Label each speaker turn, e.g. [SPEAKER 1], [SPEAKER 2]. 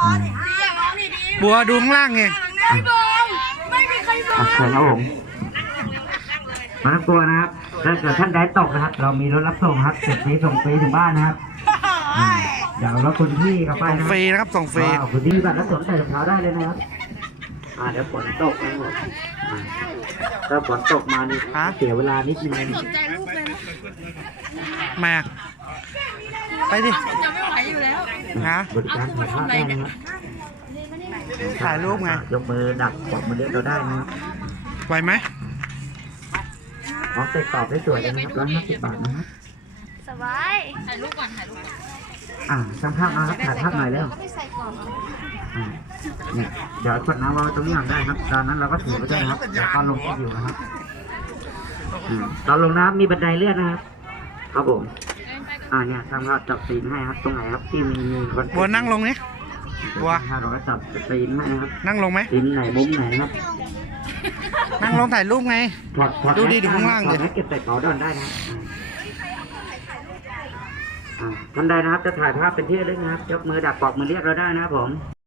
[SPEAKER 1] บัวดูข้างล่างไง
[SPEAKER 2] เชิญครับผมไมาต้องกลัวนะครับถ้าเกิดท่านใดตกนะครับ เรามีรถรับส่งครับ10 ปีส่งฟรีถึงบ้านนะครับเดี๋ยวรถคุณพี่กลับไป
[SPEAKER 1] ส่ง
[SPEAKER 2] นะ
[SPEAKER 1] ฟรีนะครับส่งฟรี
[SPEAKER 2] คุณพี่บัตรแล้วสวมใส่รองเท้าได้เลยนะครับเดี๋ยวฝนตกนะครับผมถ้าฝนตกมานี่เสียเวลานิดนึง
[SPEAKER 1] มาไปดิ
[SPEAKER 3] จะไม่ไหวอยู่แล้ว
[SPEAKER 1] นะ
[SPEAKER 2] บริการถ่ายภาพได้นะครับ
[SPEAKER 1] ถ่ายรูปไง
[SPEAKER 2] ยกมือดักกดมือเรียกเราได้นะครับ
[SPEAKER 1] ไหวไหม
[SPEAKER 2] น้องเตะตอบได้สวยเลยนะครับ150 บาทนะครับ
[SPEAKER 3] สบายถ่ายรูปก่อนถ่ายรูปก่อน
[SPEAKER 2] ช่างภาพมาครับถ่ายภาพหน่อยเร็ว
[SPEAKER 3] ก็ไม่ใส่ก่อน
[SPEAKER 2] เนี่ยเดี๋ยวกดน้ำวางตรงนี้ก่อนได้ครับตอนนั้นเราก็ถือไปด้วยนะครับเดี๋ยวตอนลงก็อยู่นะครับตอนลงน้ำมีบันไดเลื่อนนะครับครับผมเนี่ยช่างภาพจับซีนให้ครับตรงไหนครับที่มีคน
[SPEAKER 1] บัวนั่งลงนี่บัว
[SPEAKER 2] เราก็จับซีนให้นะครับ
[SPEAKER 1] นั่งลงไหม
[SPEAKER 2] ซีนไหนมุมไหนนะครับ
[SPEAKER 1] นั่งลงถ่ายรูปไง
[SPEAKER 2] ถอด
[SPEAKER 1] ดูดิดูข้างล่างดิ
[SPEAKER 2] ถอดแมสเก็บใส่เขาดอนได้นะท่านใดนะครับจะถ่ายภาพเป็นที่ระลึกนะครับยกมือดักปอกมือเรียกเราได้นะครับผม